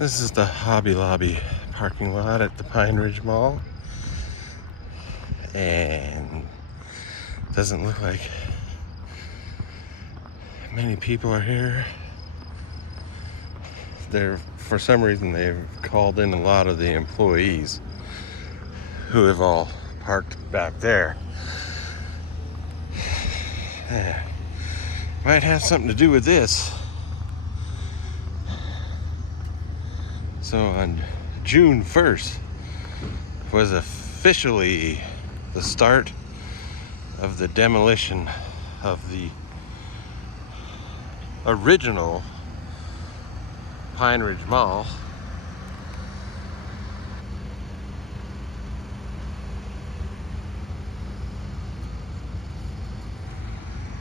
This is the Hobby Lobby parking lot at the Ridge Mall, and doesn't look like many people are here. For some reason, they've called in a lot of the employees who have all parked back there. Might have something to do with this. So on June 1st was officially the start of the demolition of the original Ridge Mall.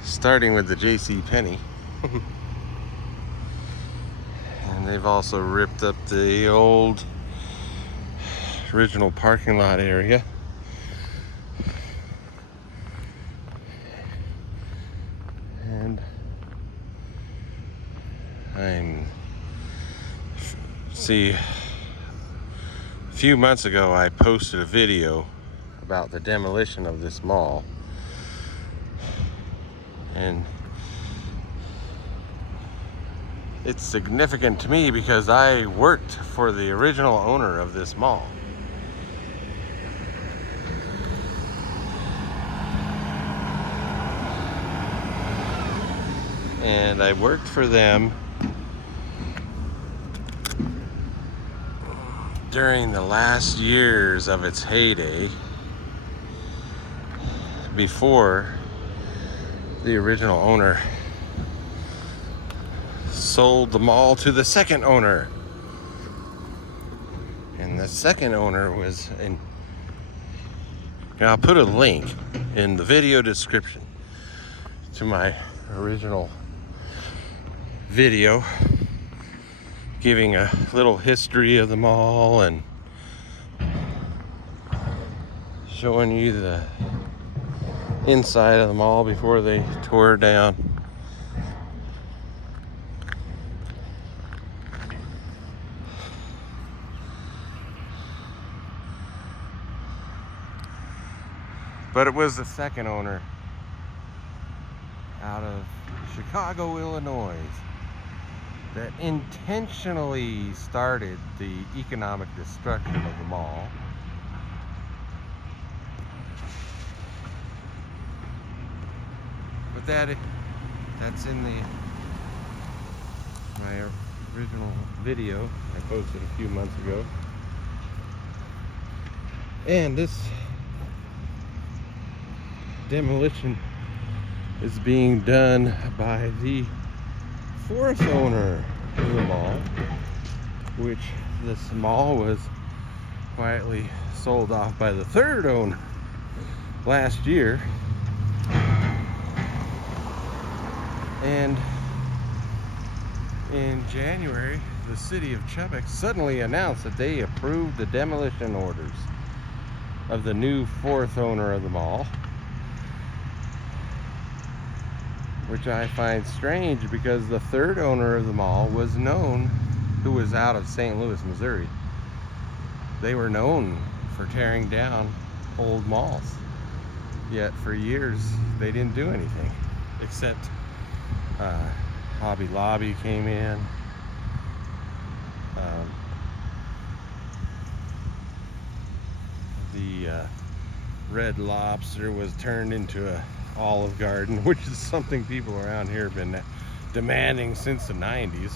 Starting with the JCPenney. And they've also ripped up the old original parking lot area. And a few months ago I posted a video about the demolition of this mall. And it's significant to me because I worked for the original owner of this mall. And I worked for them during the last years of its heyday, before the original owner sold the mall to the second owner. And the second owner was in... I'll put a link in the video description to my original video giving a little history of the mall and showing you the inside of the mall before they tore it down. But it was the second owner out of Chicago, Illinois, that intentionally started the economic destruction of the mall. But that's in my original video I posted a few months ago. And this demolition is being done by the fourth owner of the mall, which this mall was quietly sold off by the third owner last year. And in January, the city of Chubbuck suddenly announced that they approved the demolition orders of the new fourth owner of the mall, which I find strange because the third owner of the mall was known, who was out of St. Louis, Missouri. They were known for tearing down old malls. Yet for years, they didn't do anything, except Hobby Lobby came in. The Red Lobster was turned into a Olive Garden, which is something people around here have been demanding since the 90s.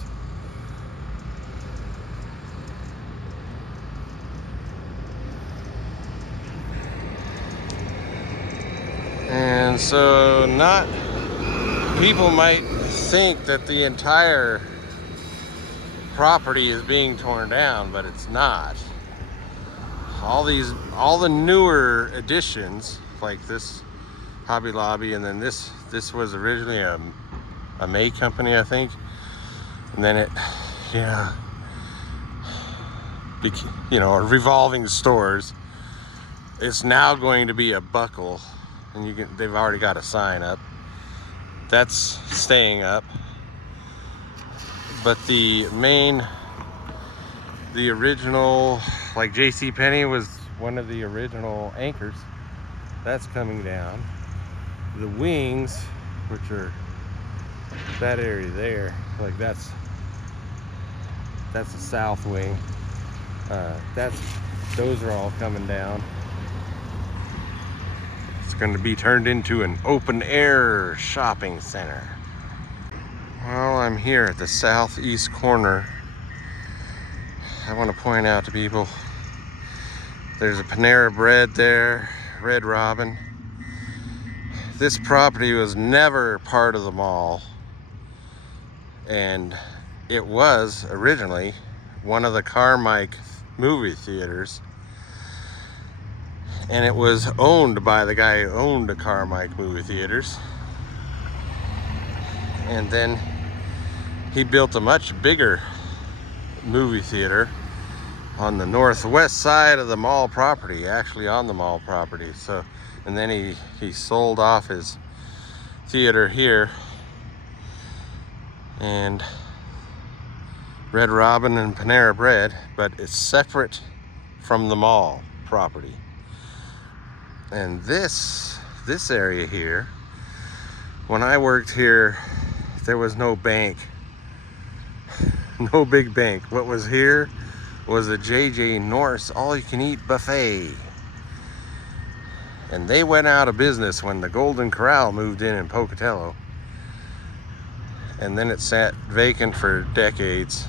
And so people might think that the entire property is being torn down, but it's not. All the newer additions, like this Hobby Lobby, and then this was originally a May company, I think, and then revolving stores. It's now going to be a Buckle, and they've already got a sign up. That's staying up. But the main the original, like JCPenney was one of the original anchors. That's coming down. The wings, which are that area there, like that's the south wing. Those are all coming down. It's going to be turned into an open air shopping center. Well, I'm here at the southeast corner. I want to point out to people, there's a Panera Bread there, Red Robin. This property was never part of the mall, and it was originally one of the Carmike movie theaters, and it was owned by the guy who owned the Carmike movie theaters, and then he built a much bigger movie theater on the northwest side of the mall property, actually on the mall property. So, and then he sold off his theater here, and Red Robin and Panera Bread, but it's separate from the mall property. And this area here, when I worked here, there was no bank, no big bank. What was here was a JJ Norse all-you-can-eat buffet. And they went out of business when the Golden Corral moved in Pocatello. And then it sat vacant for decades.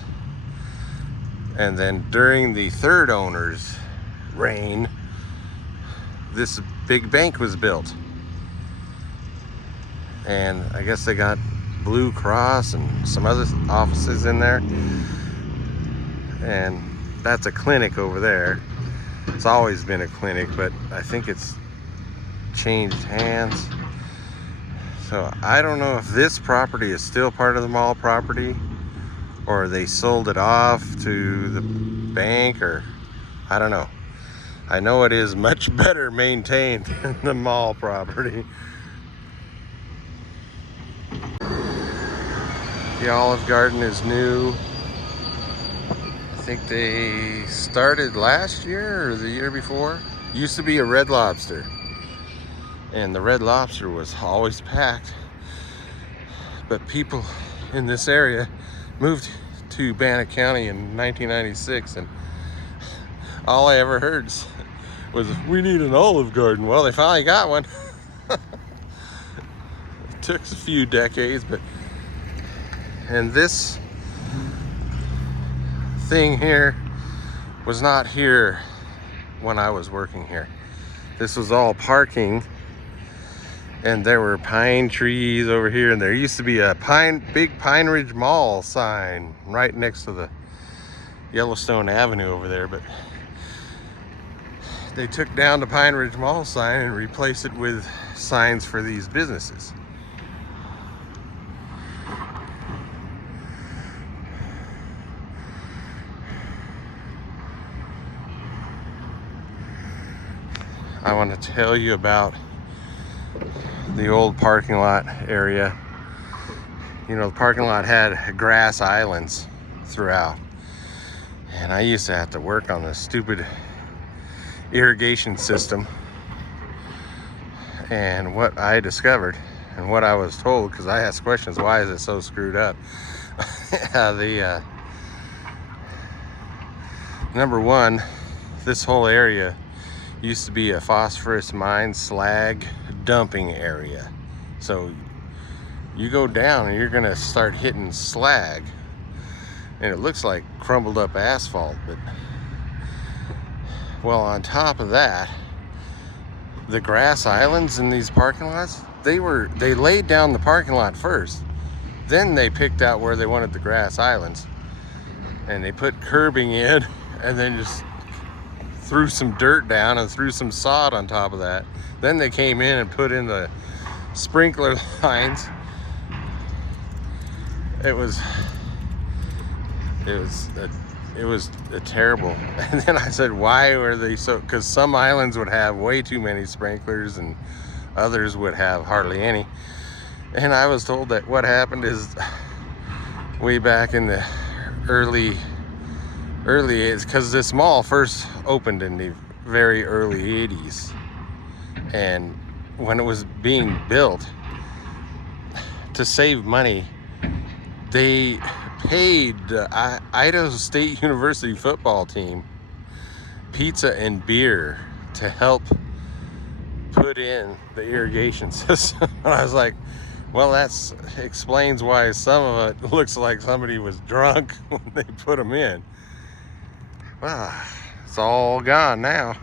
And then during the third owner's reign, this big bank was built. And I guess they got Blue Cross and some other offices in there. And that's a clinic over there. It's always been a clinic, but I think it's changed hands. So I don't know if this property is still part of the mall property, or they sold it off to the bank, or I don't know. I know it is much better maintained than the mall property. The Olive Garden is new. I think they started last year or the year before. Used to be a Red Lobster, and the Red Lobster was always packed. But people in this area moved to Bannock County in 1996, and all I ever heard was, we need an Olive Garden. Well, they finally got one. It took a few decades, but, and this thing here was not here when I was working here. This was all parking, and there were pine trees over here, and there used to be a big Pine Ridge Mall sign right next to the Yellowstone Avenue over there, but they took down the Pine Ridge Mall sign and replaced it with signs for these businesses. I want to tell you about the old parking lot area. You know, the parking lot had grass islands throughout, and I used to have to work on this stupid irrigation system. And what I discovered, and what I was told, because I asked questions, why is it so screwed up? Number one, this whole area used to be a phosphorus mine slag dumping area. So you go down and you're gonna start hitting slag, and it looks like crumbled up asphalt. But well, on top of that, the grass islands in these parking lots, they laid down the parking lot first, then they picked out where they wanted the grass islands, and they put curbing in, and then just threw some dirt down and threw some sod on top of that. Then they came in and put in the sprinkler lines. It was a terrible. And then I said, why were they so? Because some islands would have way too many sprinklers and others would have hardly any. And I was told that what happened is, way back in the early early 80s, because this mall first opened in the very early 80s. And when it was being built, to save money, they paid the Idaho State University football team pizza and beer to help put in the irrigation system. And I was like, well, that explains why some of it looks like somebody was drunk when they put them in. Well, it's all gone now.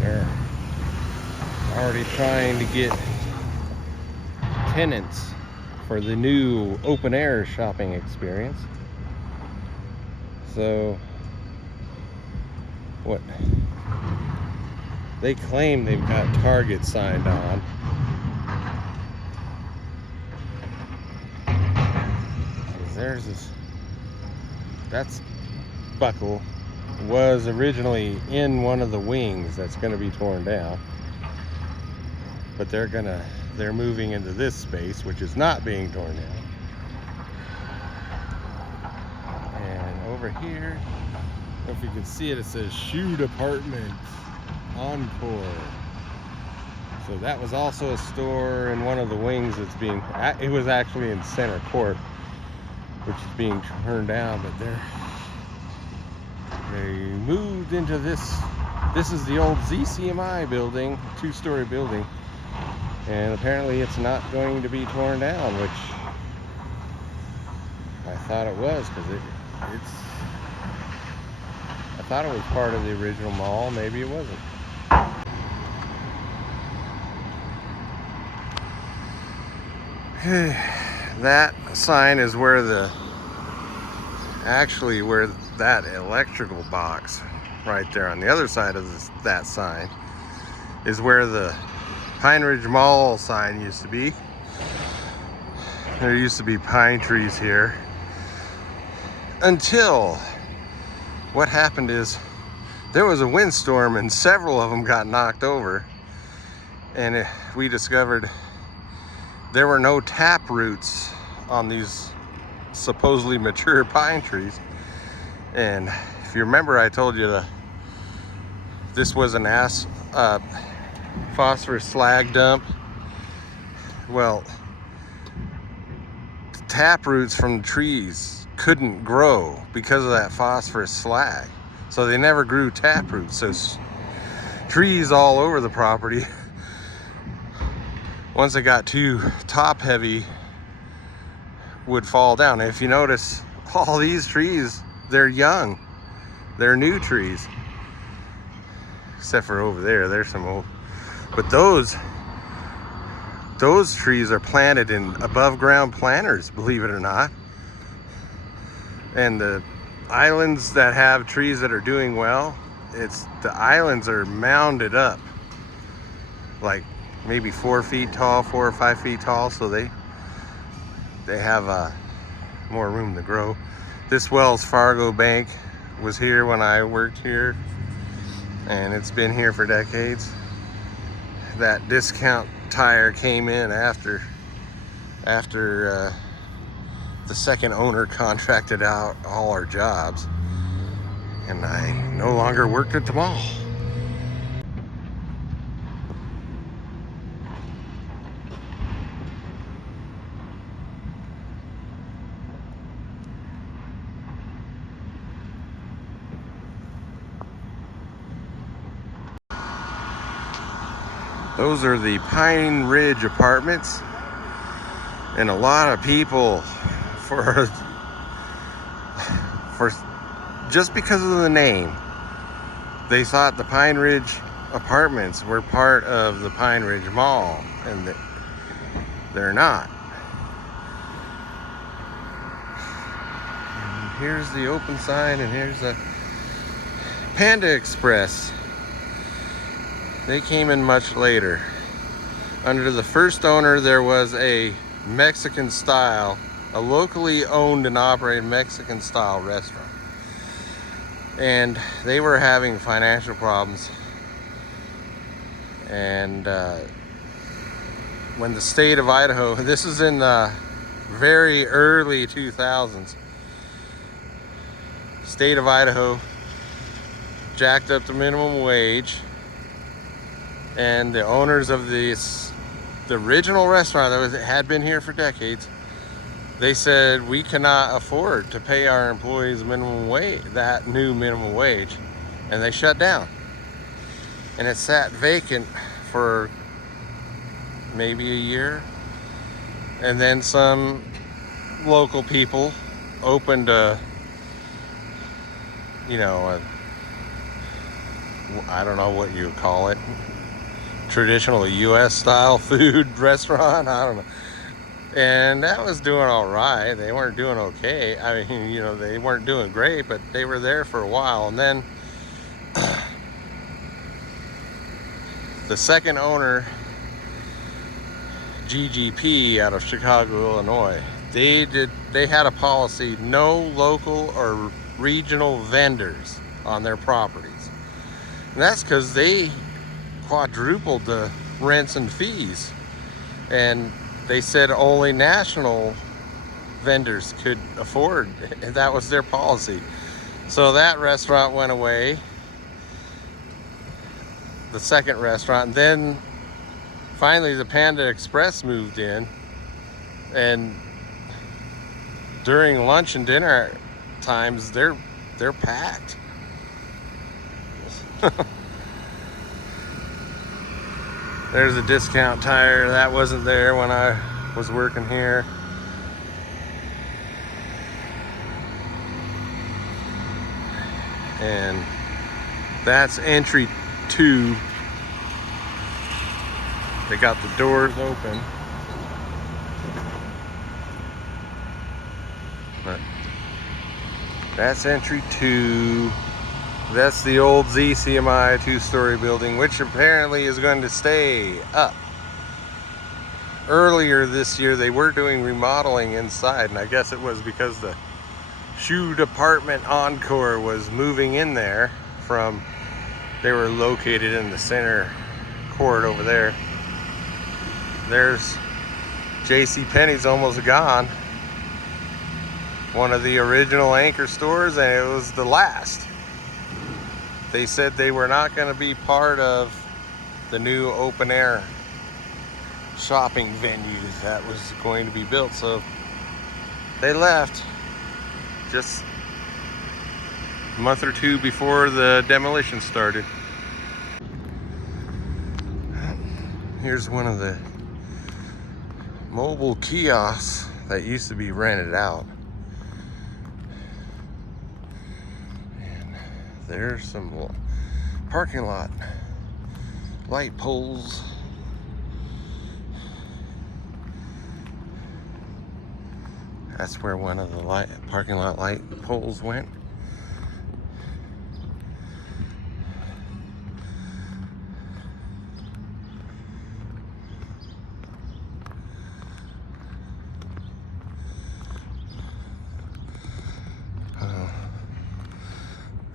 They're already trying to get tenants for the new open air shopping experience. So what they claim they've got Target signed on. There's this, that's Buckle, was originally in one of the wings that's going to be torn down, but they're moving into this space, which is not being torn down. And over here, I don't know if you can see it, it says Shoe Department Encore. So that was also a store in one of the wings that's being, it was actually in Center Court, which is being turned down, but they moved into this. This is the old ZCMI building, two-story building, and apparently it's not going to be torn down, which I thought it was, because I thought it was part of the original mall. Maybe it wasn't. That sign is where where that electrical box right there on the other side of that sign is where the Ridge Mall sign used to be. There used to be pine trees here until what happened is there was a windstorm and several of them got knocked over, and we discovered there were no tap roots on these supposedly mature pine trees. And if you remember, I told you this was an phosphorus slag dump. Well, the tap roots from the trees couldn't grow because of that phosphorus slag, so they never grew tap roots. So trees all over the property, once it got too top heavy, would fall down. And if you notice, all these trees, they're young, they're new trees, except for over there, there's some old, but those trees are planted in above ground planters, believe it or not. And the islands that have trees that are doing well, the islands are mounded up like maybe 4 feet tall, 4 or 5 feet tall, so they have more room to grow. This Wells Fargo bank was here when I worked here, and it's been here for decades. That Discount Tire came in after the second owner contracted out all our jobs, and I no longer worked at the mall. Those are the Pine Ridge Apartments, and a lot of people, for just because of the name, they thought the Pine Ridge Apartments were part of the Pine Ridge Mall, and they're not. And here's the open sign, and here's the Panda Express. They came in much later. Under the first owner, there was a Mexican style, a locally owned and operated Mexican style restaurant. And they were having financial problems. And when the state of Idaho, this is in very early 2000s. State of Idaho jacked up the minimum wage, and the owners of the original restaurant that had been here for decades, they said, we cannot afford to pay our employees minimum wage, that new minimum wage, and they shut down. And it sat vacant for maybe a year, and then some local people opened a, you know, I don't know what you would call it, traditional US style food restaurant, I don't know. And that was doing all right. They weren't doing okay. I mean, you know, they weren't doing great, but they were there for a while. And then the second owner, GGP out of Chicago, Illinois, they had a policy, no local or regional vendors on their properties. And that's because they quadrupled the rents and fees. And they said only national vendors could afford, and that was their policy. So that restaurant went away, the second restaurant. And then finally the Panda Express moved in, and during lunch and dinner times they're packed. There's a Discount Tire that wasn't there when I was working here. And that's entry 2. They got the doors open, but that's entry 2. That's the old ZCMI 2-story building, which apparently is going to stay up. Earlier this year, they were doing remodeling inside, and I guess it was because the shoe department Encore was moving in there from, they were located in the center court over there. There's JCPenney's almost gone. One of the original anchor stores, and it was the last. They said they were not going to be part of the new open air shopping venue that was going to be built, so they left just a month or two before the demolition started. Here's one of the mobile kiosks that used to be rented out. There's some parking lot light poles. That's where one of the parking lot light poles went.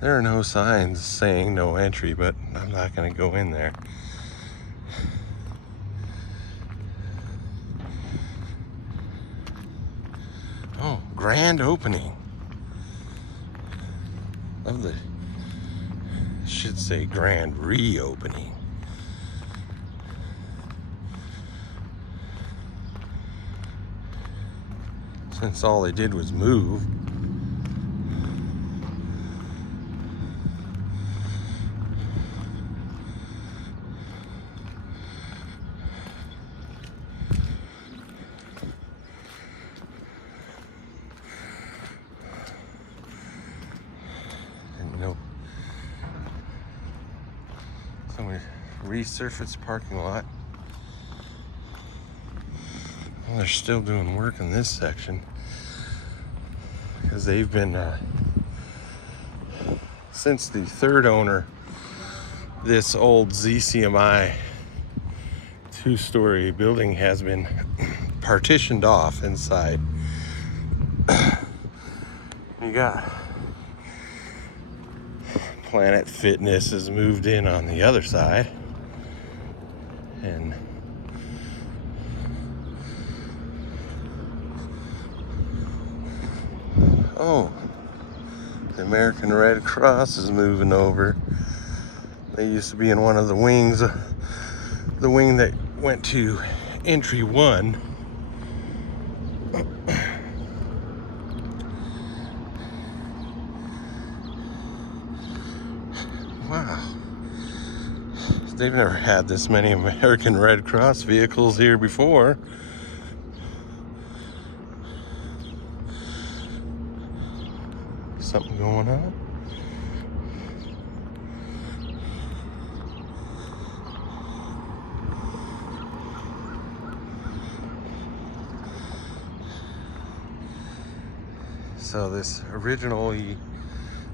There are no signs saying no entry, but I'm not going to go in there. Oh, grand opening of the, should say grand reopening. Since all they did was move. Resurfaced parking lot. Well, they're still doing work in this section because they've been since the third owner, this old ZCMI 2-story building has been partitioned off inside. You got Planet Fitness has moved in on the other side. And Oh, the American Red Cross is moving over. They used to be in one of the wings, the wing that went to entry 1. Wow. They've never had this many American Red Cross vehicles here before. Something going on? So this original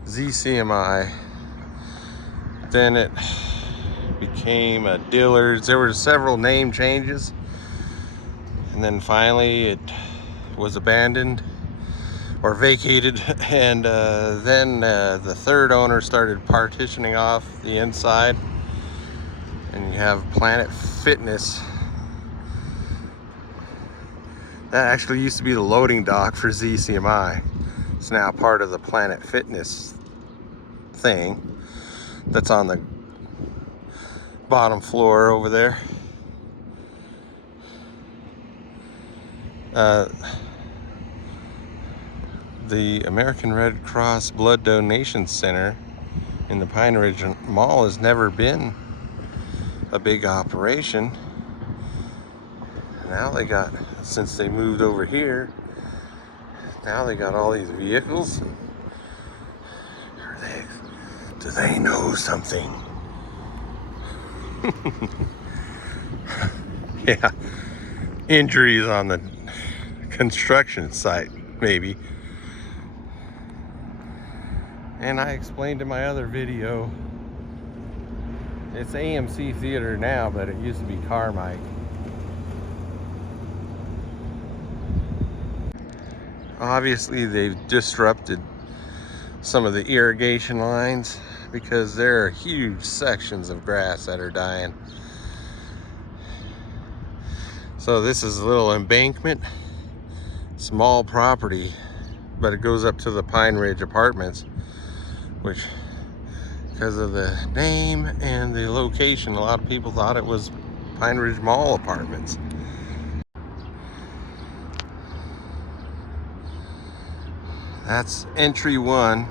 ZCMI, then it became a Dillard's. There were several name changes, and then finally it was abandoned or vacated, and then the third owner started partitioning off the inside, and you have Planet Fitness. That actually used to be the loading dock for ZCMI. It's now part of the Planet Fitness thing that's on the bottom floor over there. The American Red Cross Blood Donation Center in the Pine Ridge Mall has never been a big operation. Now they got, since they moved over here, now they got all these vehicles. Do they know something? Yeah, injuries on the construction site, maybe. And I explained in my other video, it's AMC Theater now, but it used to be Carmike. Obviously, they've disrupted some of the irrigation lines because there are huge sections of grass that are dying. So this is a little embankment, small property, but it goes up to the Pine Ridge Apartments, which, because of the name and the location, a lot of people thought it was Pine Ridge Mall Apartments. That's entry 1.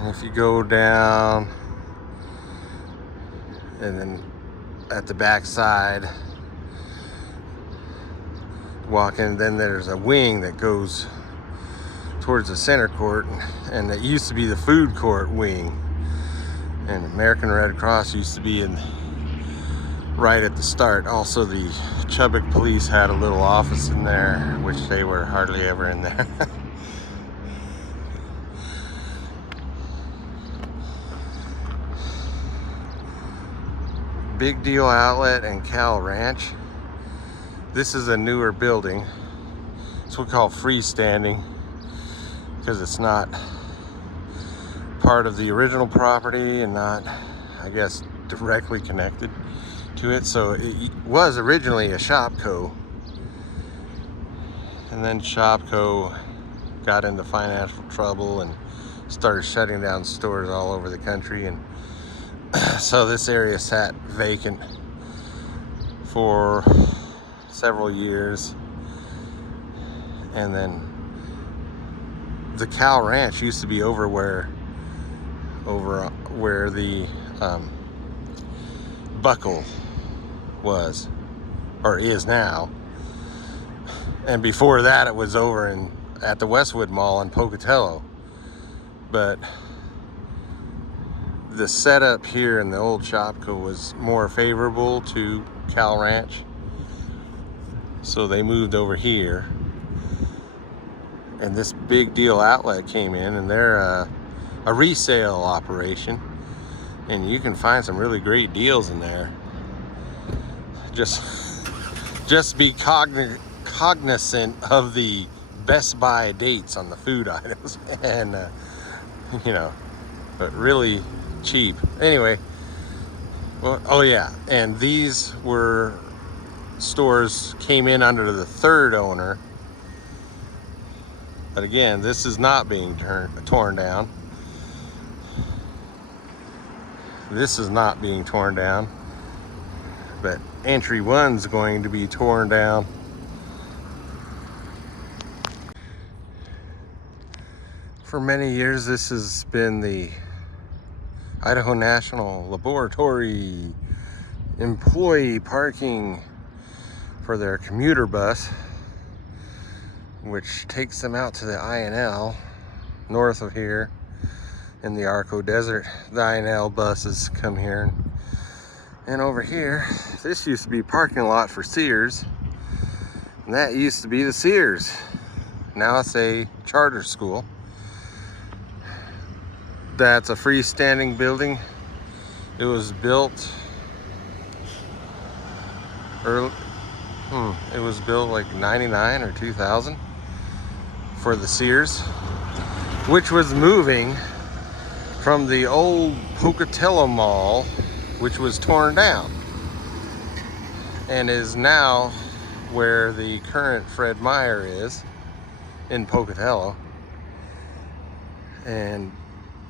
And if you go down, and then at the back side, walk in, then there's a wing that goes towards the center court, and it used to be the food court wing. And American Red Cross used to be in right at the start. Also, the Chubbuck police had a little office in there, which they were hardly ever in there. Big Deal Outlet and Cal Ranch. This is a newer building. It's what we call freestanding, because it's not part of the original property and not, I guess, directly connected to it. So it was originally a Shopco, and then Shopco got into financial trouble and started shutting down stores all over the country, and so this area sat vacant for several years. And then the Cal Ranch used to be over where the Buckle was, or is now. And before that, it was over at the Westwood Mall in Pocatello. But the setup here in the old Shopco was more favorable to Cal Ranch, so they moved over here. And this Big Deal Outlet came in, and they're a resale operation, and you can find some really great deals in there. Just be cognizant of the Best Buy dates on the food items, and but really cheap. Anyway, well, oh yeah, and these were stores came in under the third owner, But again, this is not being torn down. This is not being torn down. But entry one's going to be torn down. For many years, this has been the Idaho National Laboratory employee parking for their commuter bus, which takes them out to the INL north of here in the Arco Desert. The INL buses come here. And over here, this used to be a parking lot for Sears. And that used to be the Sears. Now it's a charter school. That's a freestanding building. It was built early. It was built like 99 or 2000 for the Sears, which was moving from the old Pocatello Mall, which was torn down, and is now where the current Fred Meyer is in Pocatello. And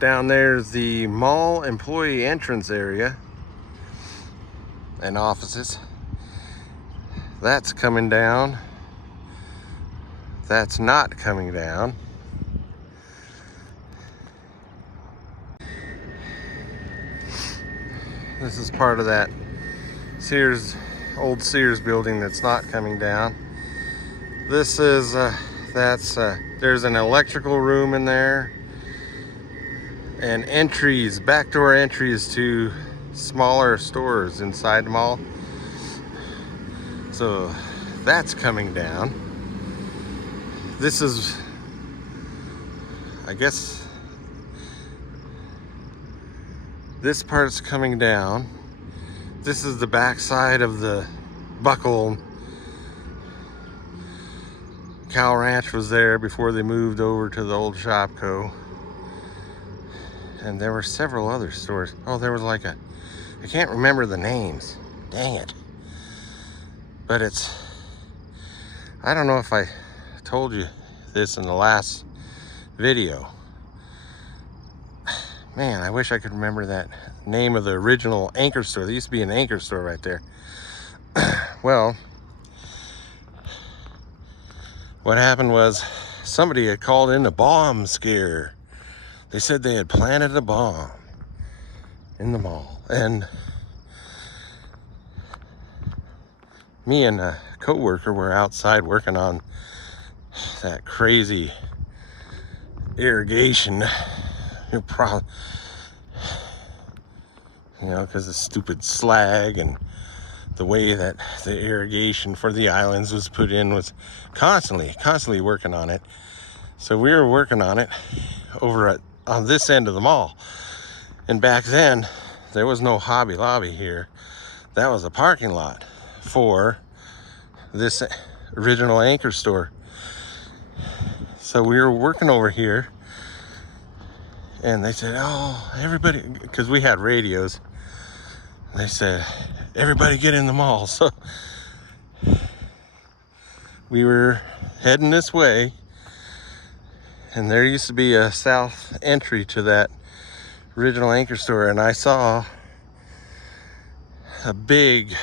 down there's the mall employee entrance area and offices. That's coming down. That's not coming down. This is part of that Sears, old Sears building that's not coming down. This is, there's an electrical room in there and entries, backdoor entries to smaller stores inside the mall. So that's coming down. This is, I guess, this part's coming down. This is the back side of the Buckle. Cow Ranch was there before they moved over to the old Shopco. And there were several other stores. Oh, there was like I can't remember the names. Dang it. But I don't know if I told you this in the last video. Man, I wish I could remember that name of the original anchor store. There used to be an anchor store right there. Well, what happened was somebody had called in a bomb scare. They said they had planted a bomb in the mall. And me and a co-worker were outside working on that crazy irrigation problem, you know, because of stupid slag and the way that the irrigation for the islands was put in was constantly working on it. So we were working on it over on this end of the mall. And back then, there was no Hobby Lobby here. That was a parking lot for this original anchor store. So we were working over here, and they said, oh, everybody, because we had radios, they said, everybody get in the mall. So we were heading this way, and there used to be a south entry to that original anchor store, and I saw a big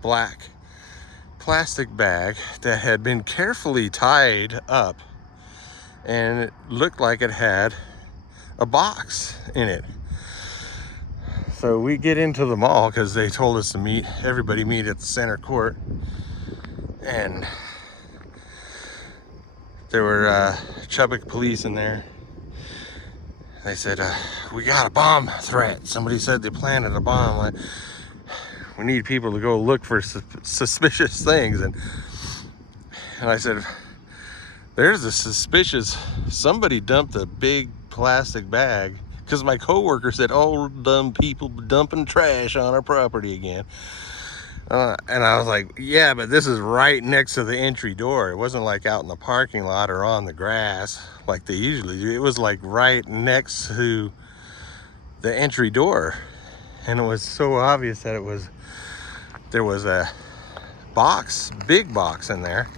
black plastic bag that had been carefully tied up, and it looked like it had a box in it. So we get into the mall because they told us to everybody meet at the center court, and there were Chubbuck police in there. They said, we got a bomb threat. Somebody said they planted a bomb. Like, we need people to go look for suspicious things. And I said, there's a suspicious, somebody dumped a big plastic bag, because my coworker said, oh, dumb people dumping trash on our property again. And I was like, yeah, but this is right next to the entry door. It wasn't like out in the parking lot or on the grass like they usually do. It was like right next to the entry door. And it was so obvious that there was a box, big box in there.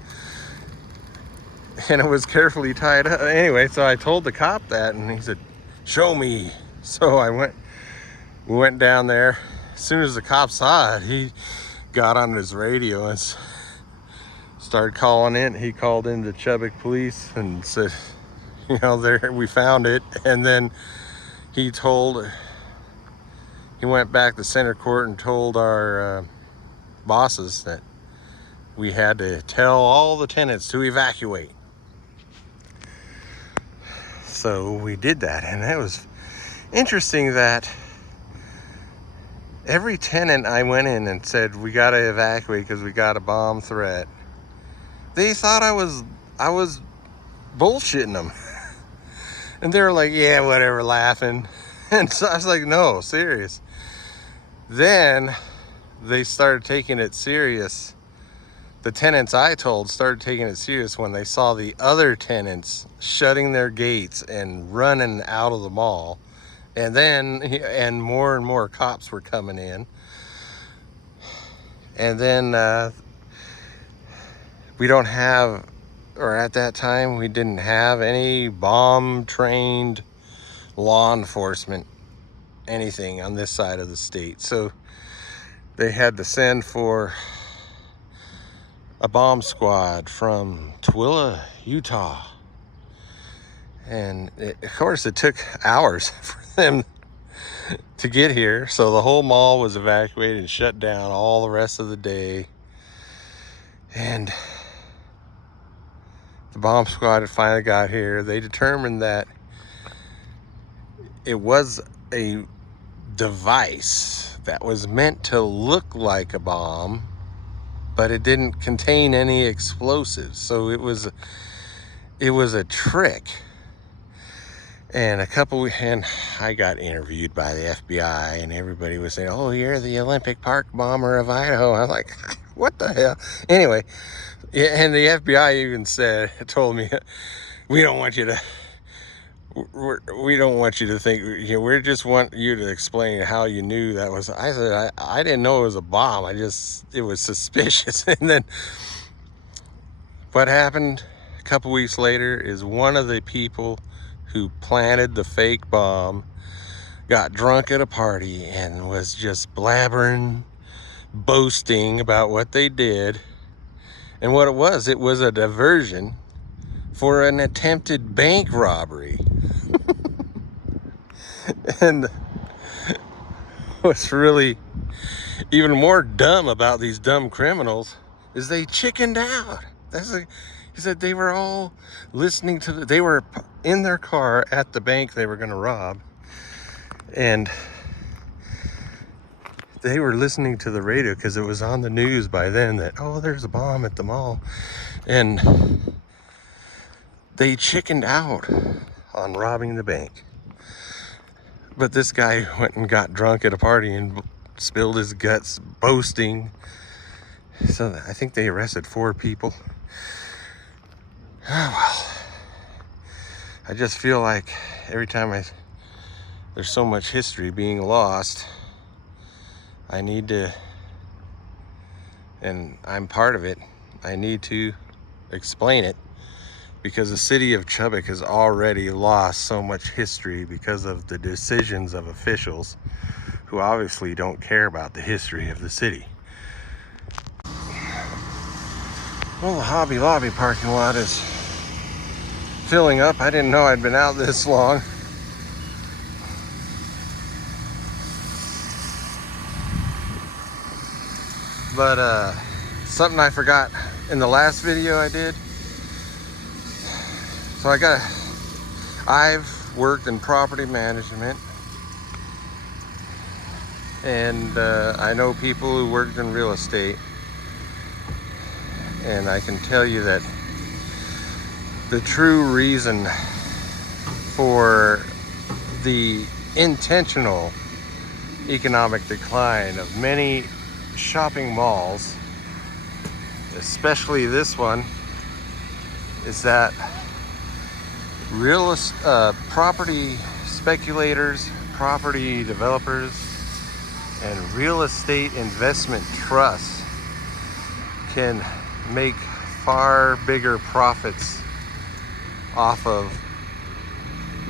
and it was carefully tied up. Anyway, so I told the cop that, and he said, "Show me." So we went down there. As soon as the cop saw it, he got on his radio and started calling in. He called in the Chubbuck police and said, there we found it. And then he went back to center court and told our bosses that we had to tell all the tenants to evacuate. So we did that, and it was interesting that every tenant I went in and said, "We got to evacuate because we got a bomb threat," they thought I was bullshitting them. And they were like, "Yeah, whatever," laughing. And so I was like, "No, serious." Then they started taking it serious. The tenants I told started taking it serious when they saw the other tenants shutting their gates and running out of the mall. And more cops were coming in. And then we don't have, or at that time, we didn't have any bomb-trained law enforcement, anything on this side of the state. So they had to send for a bomb squad from Tooele, Utah. And of course, it took hours for them to get here. So the whole mall was evacuated and shut down all the rest of the day. And the bomb squad finally got here. They determined that it was a device that was meant to look like a bomb, but it didn't contain any explosives. So it was a trick. And I got interviewed by the FBI, and everybody was saying, "Oh, you're the Olympic Park bomber of Idaho." I was like, "What the hell?" Anyway, and the FBI even told me, "We don't want you to think, we just want you to explain how you knew that was." I said, I didn't know it was a bomb. It was suspicious." And then what happened a couple weeks later is one of the people who planted the fake bomb got drunk at a party and was just blabbering, boasting about what they did. And what it was a diversion for an attempted bank robbery. And what's really even more dumb about these dumb criminals is they chickened out. He said they were all listening they were in their car at the bank they were going to rob, and they were listening to the radio because it was on the news by then that, "Oh, there's a bomb at the mall." And they chickened out on robbing the bank. But this guy went and got drunk at a party and spilled his guts boasting. So I think they arrested 4 people. Oh, well, I just feel like every time there's so much history being lost, I need to, and I'm part of it, I need to explain it, because the city of Chubbuck has already lost so much history because of the decisions of officials who obviously don't care about the history of the city. Well, the Hobby Lobby parking lot is filling up. I didn't know I'd been out this long. But something I forgot in the last video I did. So I've worked in property management, and I know people who worked in real estate, and I can tell you that the true reason for the intentional economic decline of many shopping malls, especially this one, is that property speculators, property developers, and real estate investment trusts can make far bigger profits off of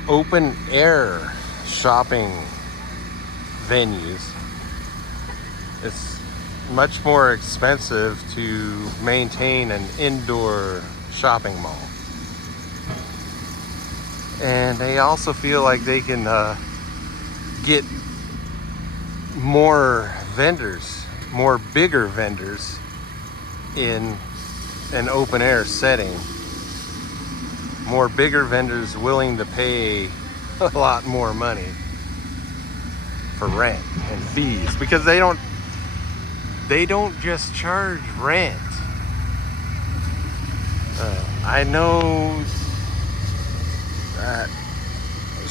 open air shopping venues. It's much more expensive to maintain an indoor shopping mall. And they also feel like they can get more vendors, more bigger vendors in an open air setting. More bigger vendors willing to pay a lot more money for rent and fees, because they don't just charge rent. I know that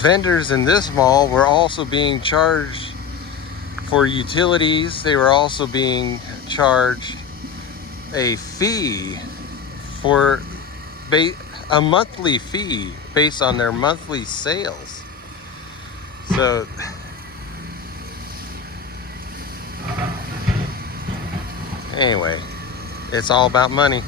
vendors in this mall were also being charged for utilities. They were also being charged a fee for a monthly fee based on their monthly sales. So anyway, it's all about money.